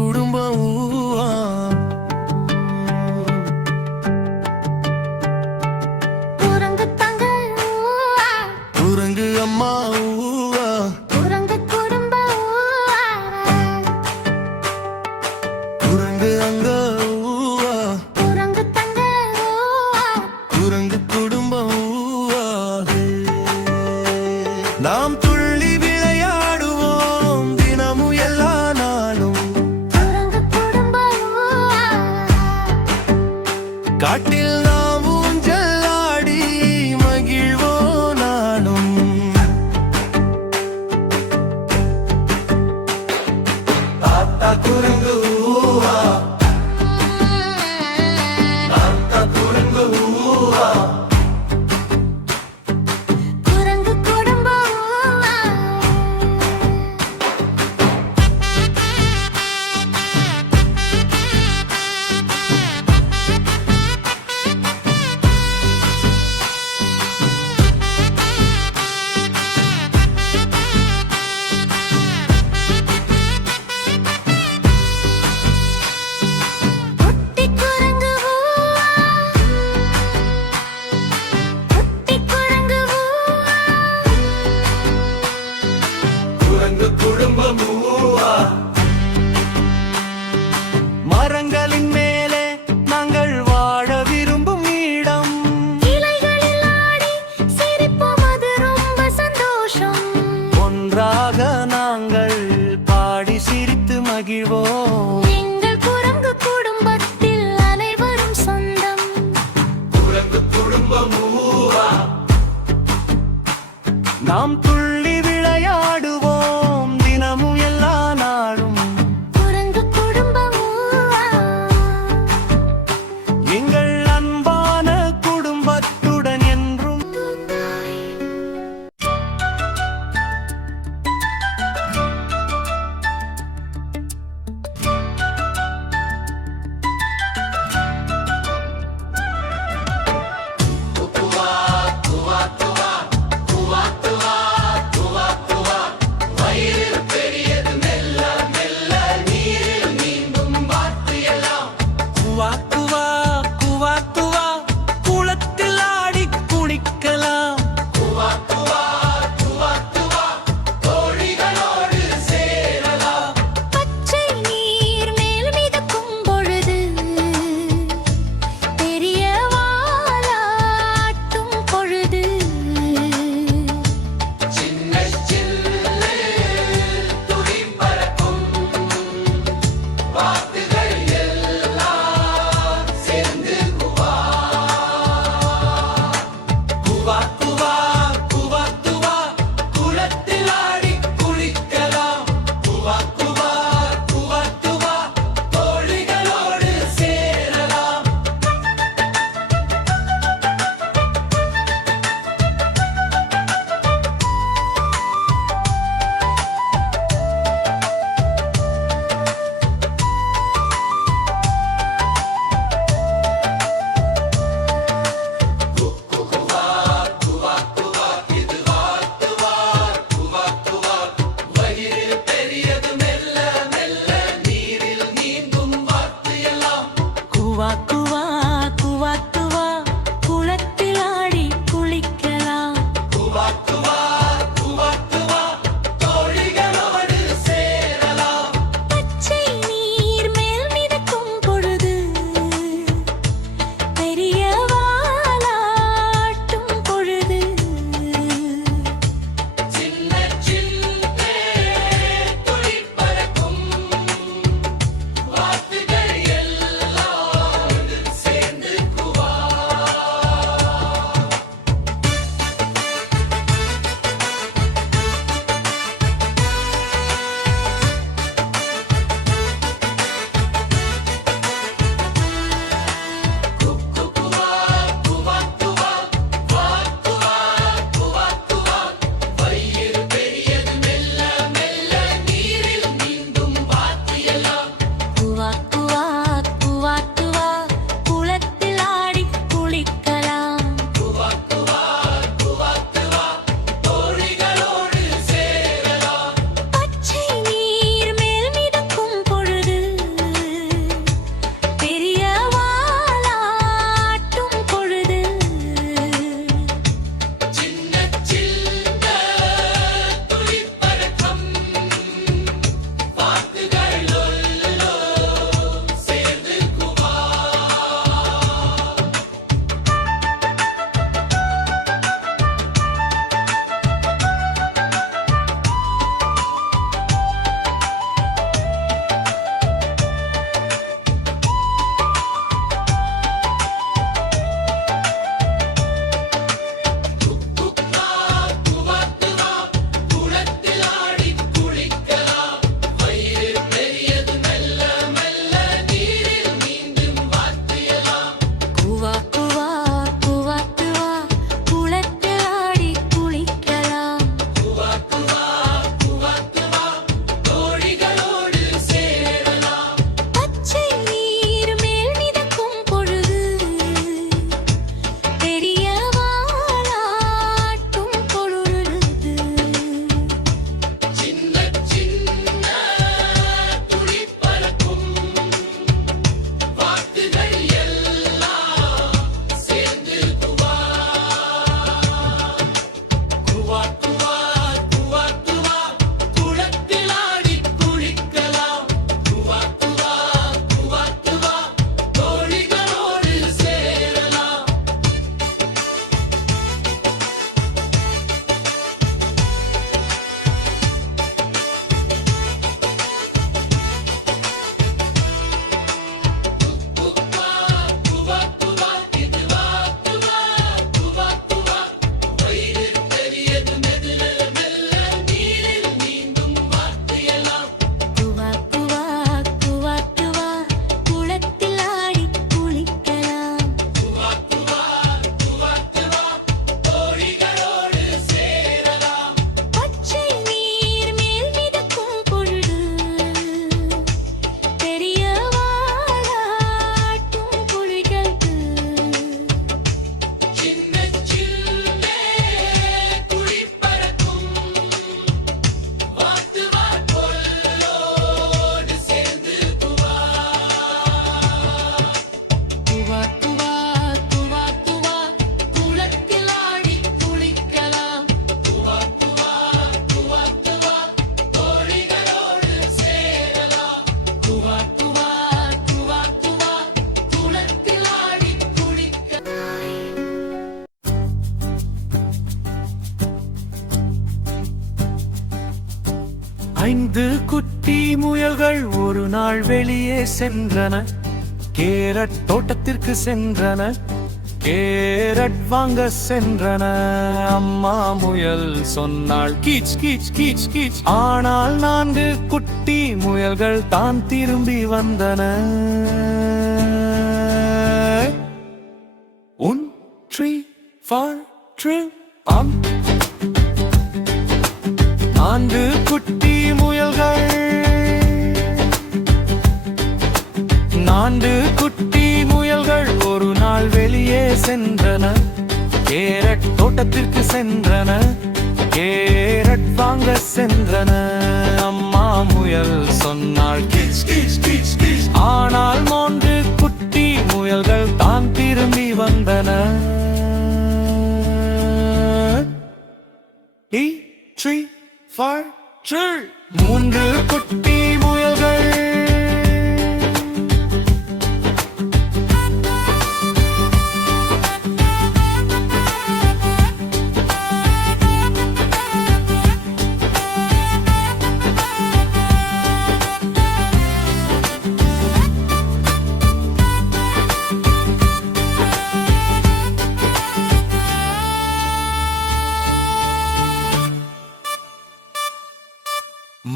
குடும்பம் ஊவா. குரங்கு தங்க ஊவா, குரங்கு அம்மா ஊவா. குரங்கு குடும்பம் ஊவா, குரங்கு அங்க ஊவா. குரங்கு தங்க ஊவா. குரங்கு குடும்பம் ஊவா. நாம் துள்ளி விளையாடுவோம் தினமும் எல்லா நாளும். குரங்கு குடும்பம் ஊவா. காட்டில் நாம் ஊஞ்சல் ஆடி மகிழ்வோம் நாளும். தாத்தா குரங்கு ஊவா. தாத்தா குரங்கு ஊவா. குரங்கு குடும்பம் ஊவா. குட்டி குரங்கு ஊவா, குட்டி குரங்கு ஊவா. குரங்கு குடும்பம் ஊவா. மரங்களின் மேலே நாங்கள் வாழ விரும்பும் இடம். இலைகளில் ஆடி சிரிப்போம், அது ரொம்ப சந்தோஷம். ஒன்றாக நாங்கள் பாடி சிரித்து மகிழ்வோம். எங்கள் குரங்கு குடும்பத்தில் அனைவரும் சொந்தம். குரங்கு குடும்பம் ஊவா. நாம் துள்ளி விளையாடுவோம் தினமும் எல்லா நாளும். குரங்கு குடும்பம் ஊவா. எங்கள் அன்பான குடும்பத்துடன் என்றும். குவா குவா குவா குவா குளத்தில் ஆடி குளிக்கலாம். குவா குவா குவா குவா தோழிகளோடு சேரலாம். பச்சை நீர் மேல் மிதக்கும் பொழுது பெரிய வாலாட்டும் பொழுது சின்ன சில்லு துளி பறக்கும் வாத்துகள் எல்லாம் சேர்ந்து குவா. குவா குவா குவா குவா குளத்தில் ஆடி குளிக்கலாம். குவா குவா குவா குவா தோழிகளோடு சேரலாம். நாள் வெளியே சென்றன கேரட் தோட்டத்திற்கு சென்றன கேரட் வாங்க சென்றன அம்மா முயல் சொன்னாள் கீச் கீச் கீச் கீச் ஆனால் 4 குட்டி முயல்கள் தான் திரும்பி வந்தன 1 3 4 3 ஆம் 4 குட்டி முயல்கள் 4 குட்டி முயல்கள் ஒரு நாள் வெளியே சென்றன கேரட் தோட்டத்திற்கு சென்றன கேரட் வாங்க சென்றன அம்மா முயல் சொன்னாள் கீச் கீச் கீச் கீச் ஆனால் 3 குட்டி முயல்கள் தான் திரும்பி வந்தன 3 4 3 குட்டி முயல்கள்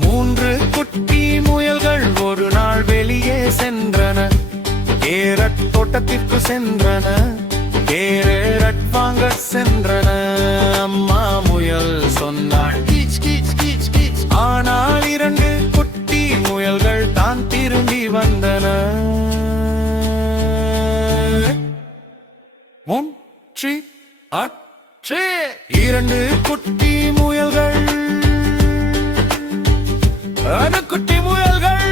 மூன்று குட்டி முயல்கள் ஒரு நாள் வெளியே சென்றன கேரட் தோட்டத்திற்கு சென்றன கேரட் வாங்க சென்றன அம்மா முயல் சொன்னாள் கீச் கீச் கீச் கீச் ஆனால் 2 குட்டி முயல்கள் தான் திரும்பி வந்தன 1 3 2 குட்டி முயல்கள் குட்டி முயல்கள்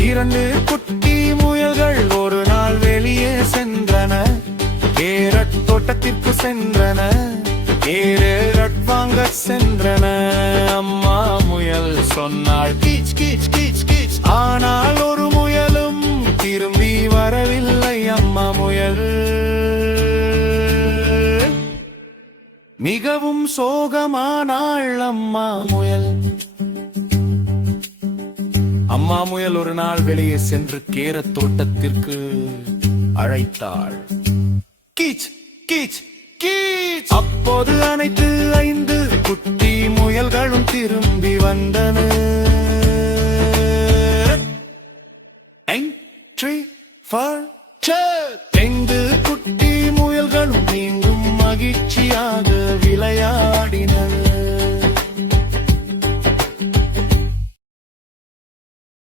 2 குட்டி முயல்கள் ஒரு நாள் வெளியே சென்றன கேரட் தோட்டத்திற்கு சென்றன கேரட் வாங்க சென்றன அம்மா முயல் சொன்னாள் கீச் கீச் கீச் கீச் ஆனால் ஒரு முயலும் திரும்பி வரவில்லை அம்மா முயல் மிகவும் சோகமானாள் அம்மா முயல் அம்மா முயல் ஒரு நாள் வெளியே சென்று கேரட் தோட்டத்திற்கு அழைத்தாள் கீச் கீச் கீச் அப்போது அனைத்து 5 குட்டி முயல்களும் திரும்பி வந்தன 3 4 5